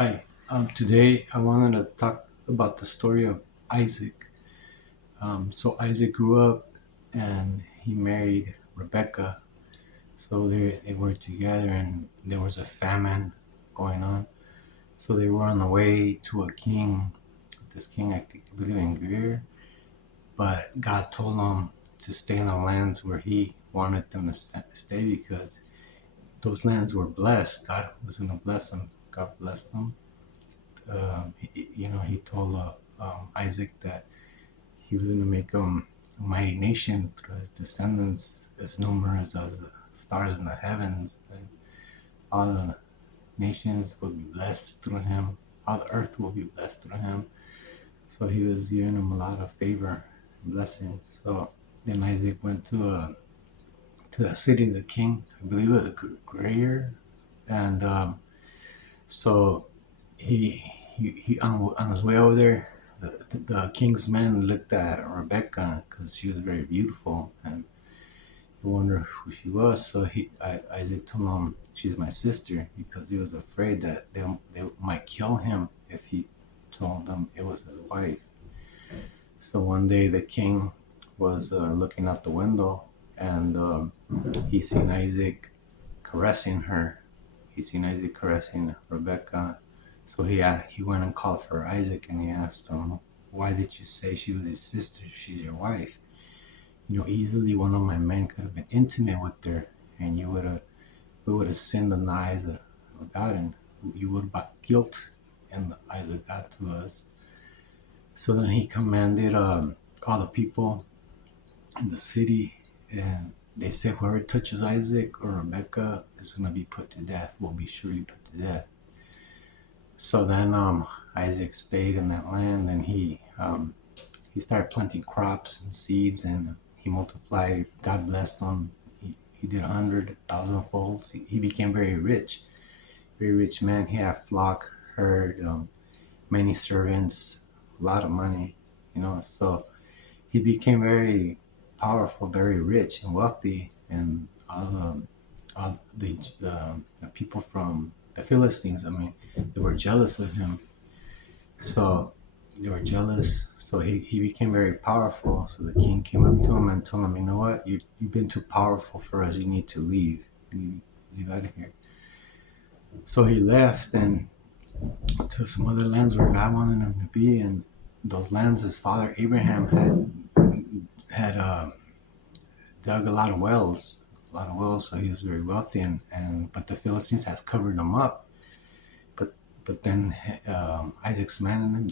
Hi, today I wanted to talk about the story of Isaac. So Isaac grew up and he married Rebecca. So they were together and there was a famine going on. So they were on the way to a king. This king, I believe in Greer, but God told them to stay in the lands where he wanted them to stay because those lands were blessed. God was going to bless them. God blessed them. He told Isaac that he was going to make a mighty nation through his descendants, as numerous as the stars in the heavens, and all the nations will be blessed through him. All the earth will be blessed through him. So he was giving him a lot of favor and blessing. So then Isaac went to the city of the king, I believe it was Grayer, and so he on his way over there, the king's men looked at Rebecca because she was very beautiful, and he wondered who she was. So Isaac told him she's my sister because he was afraid that they might kill him if he told them it was his wife. So one day the king was looking out the window, and he seen Isaac caressing her. He seen Isaac caressing Rebecca. So he went and called for Isaac and he asked him, "Why did you say she was your sister? She's your wife. Easily one of my men could have been intimate with her, and we would have sinned in the eyes of God, and you would have brought guilt in the eyes of God to us." So then he commanded all the people in the city, and they said, "Whoever touches Isaac or Rebecca is going to be put to death. Will be surely put to death." So then Isaac stayed in that land, and he started planting crops and seeds, and he multiplied. God blessed him. He did 100,000 folds. He became very rich man. He had flock, herd, many servants, a lot of money. So he became very powerful, very rich and wealthy, and the people from the Philistines, I mean, they were jealous of him. So they were jealous. So he became very powerful. So the king came up to him and told him, "You know what? You've been too powerful for us. You need to leave. You leave out of here." So he left and to some other lands where God wanted him to be, and those lands his father Abraham had dug a lot of wells. So he was very wealthy, and but the Philistines has covered him up. But but then Isaac's man and them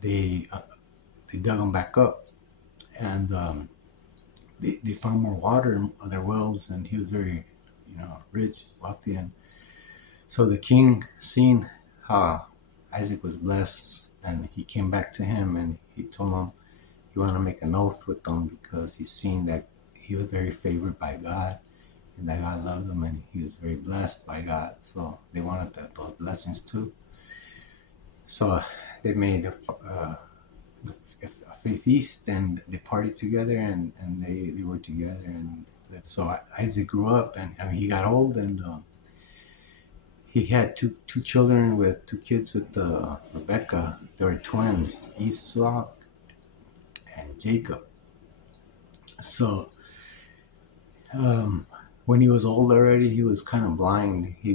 they dug them back up, and they found more water in their wells, and he was very rich, wealthy, and so the king seen how Isaac was blessed, and he came back to him and he told him he wanted to make an oath with them because he seen that he was very favored by God and that God loved him and he was very blessed by God. So they wanted those blessings too. So they made a feast and they partied together and they were together. And so Isaac grew up and I mean, he got old and he had two children with two kids with Rebecca. They were twins, Esau and Jacob. So Um, when he was old already, he was kind of blind. He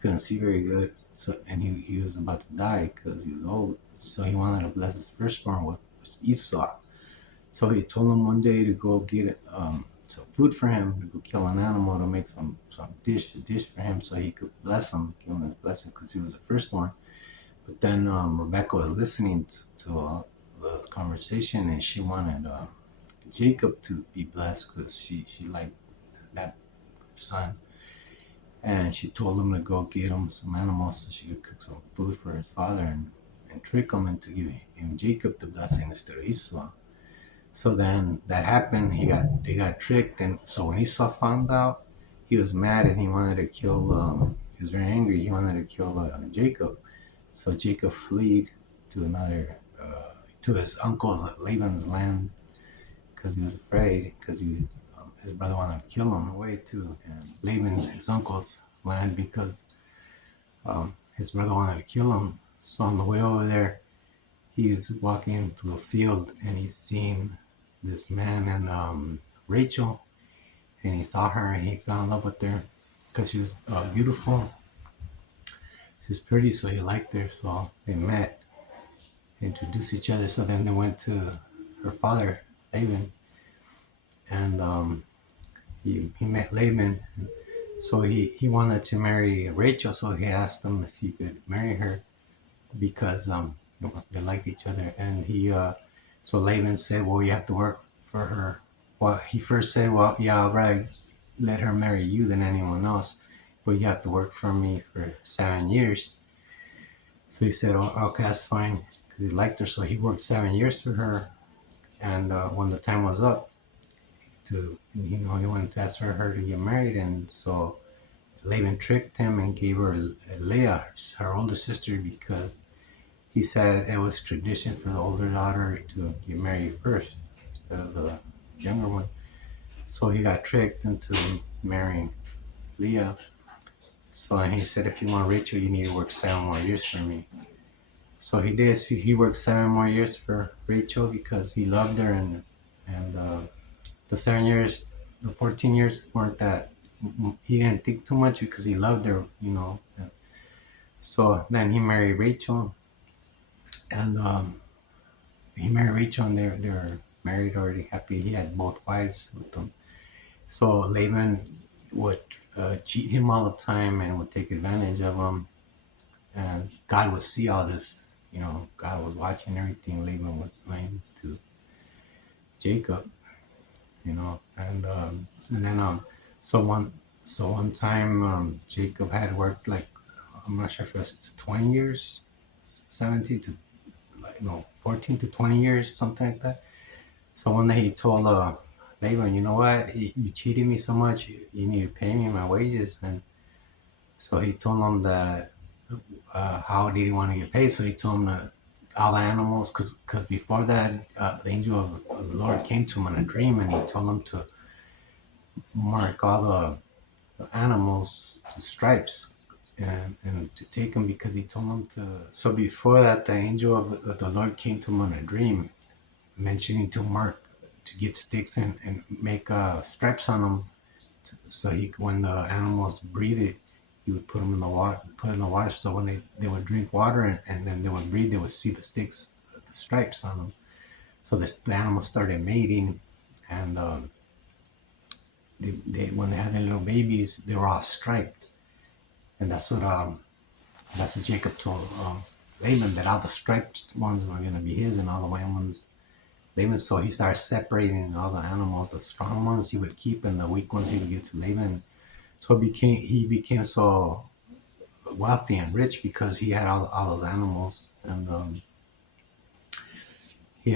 couldn't see very good. So and he was about to die because he was old. So he wanted to bless his firstborn with Esau. So he told him one day to go get some food for him, to go kill an animal to make some dish for him, so he could bless him, give him his blessing because he was the firstborn. But then Rebecca was listening to the conversation, and she wanted Jacob to be blessed because she liked that son, and she told him to go get him some animals so she could cook some food for his father and trick him into giving Jacob the blessing instead of Esau. So then that happened. They got tricked, and so when Esau found out, he was mad and he wanted to kill. He was very angry. He wanted to kill Jacob. So Jacob fled to another to his uncle's Laban's land because he was afraid because his brother wanted to kill him away to Laban's his uncle's land because his brother wanted to kill him. So on the way over there, he is walking through a field and he's seen this man and Rachel, and he saw her and he fell in love with her because she was beautiful. She was pretty, so he liked her. So they met, introduced each other. So then they went to her father, Laban, and he met Laban. So he wanted to marry Rachel, so he asked him if he could marry her because they liked each other. And so Laban said, "Well, you have to work for her." Well, he first said, "Well, yeah, I'll rather let her marry you than anyone else, but you have to work for me for 7 years." So he said, "Oh, okay, that's fine," because he liked her. So he worked 7 years for her, and when the time was up he wanted to ask her to get married, and so Laban tricked him and gave her Leah, her older sister, because he said it was tradition for the older daughter to get married first instead of the younger one. So he got tricked into marrying Leah. So he said, if you want Rachel, you need to work 7 more years for me. So he did. So he worked 7 more years for Rachel because he loved her, and the 7 years, the 14 years weren't that. He didn't think too much because he loved her, So then and he married Rachel, and they're married already, happy. He had both wives with them. So Laban would cheat him all the time and would take advantage of him, and God would see all this. God was watching everything Laban was doing to Jacob. And then one time Jacob had worked like, I'm not sure if it was 20 years, 17 to 14 to 20 years, something like that. So one day he told Laban, you know what, you cheated me so much, you need to pay me my wages. And so he told him that how did he want to get paid. So he told him that all the animals, because before that the angel of the Lord came to him in a dream, and he told him to mark all the animals to stripes, and to take them, because he told them to. So before that, the angel of the Lord came to him in a dream, mentioning to mark, to get sticks and make stripes on them, so when the animals breathed, he would put them in the water, so when they would drink water, and then they would breathe, they would see the sticks, the stripes on them. So the animals started mating, and when they had their little babies, they were all striped, and that's what Jacob told Laban, that all the striped ones were going to be his, and all the white ones Laban. So he started separating all the animals. The strong ones he would keep, and the weak ones he would give to Laban. So he became so wealthy and rich because he had all those animals, and he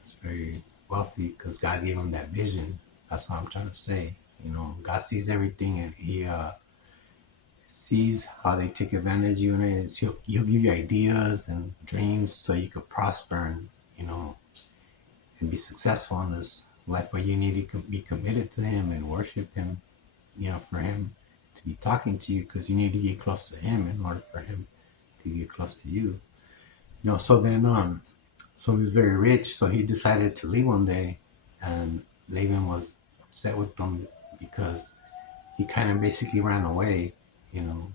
was very wealthy because God gave him that vision. That's what I'm trying to say. God sees everything, and he sees how they take advantage of you, and he'll give you ideas and dreams so you could prosper, and be successful in this life. But you need to be committed to him and worship him, for him to be talking to you, because you need to get close to him in order for him to get close to you. So then so he was very rich, so he decided to leave one day, and Laban was upset with him because he kind of basically ran away, you know.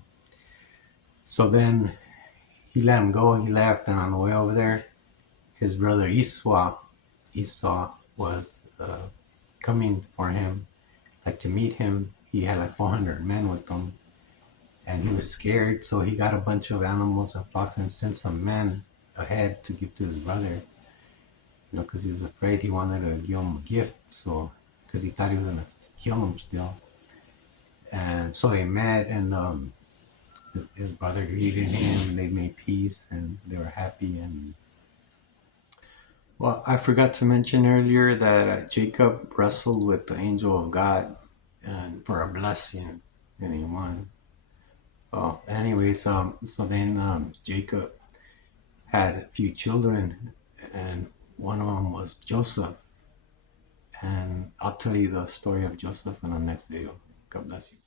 So then he let him go. He left, and on the way over there, his brother Esau was coming for him, like to meet him. He had like 400 men with him, and he was scared. So he got a bunch of animals and flocks and sent some men ahead to give to his brother. Because he was afraid. He wanted to give him a gift. So because he thought he was gonna kill him still. And so they met, and his brother greeted him, and they made peace, and they were happy. And well, I forgot to mention earlier that Jacob wrestled with the angel of God and for a blessing, and he won. Well, anyways, so then Jacob had a few children, and one of them was Joseph. And I'll tell you the story of Joseph in the next video. God bless you.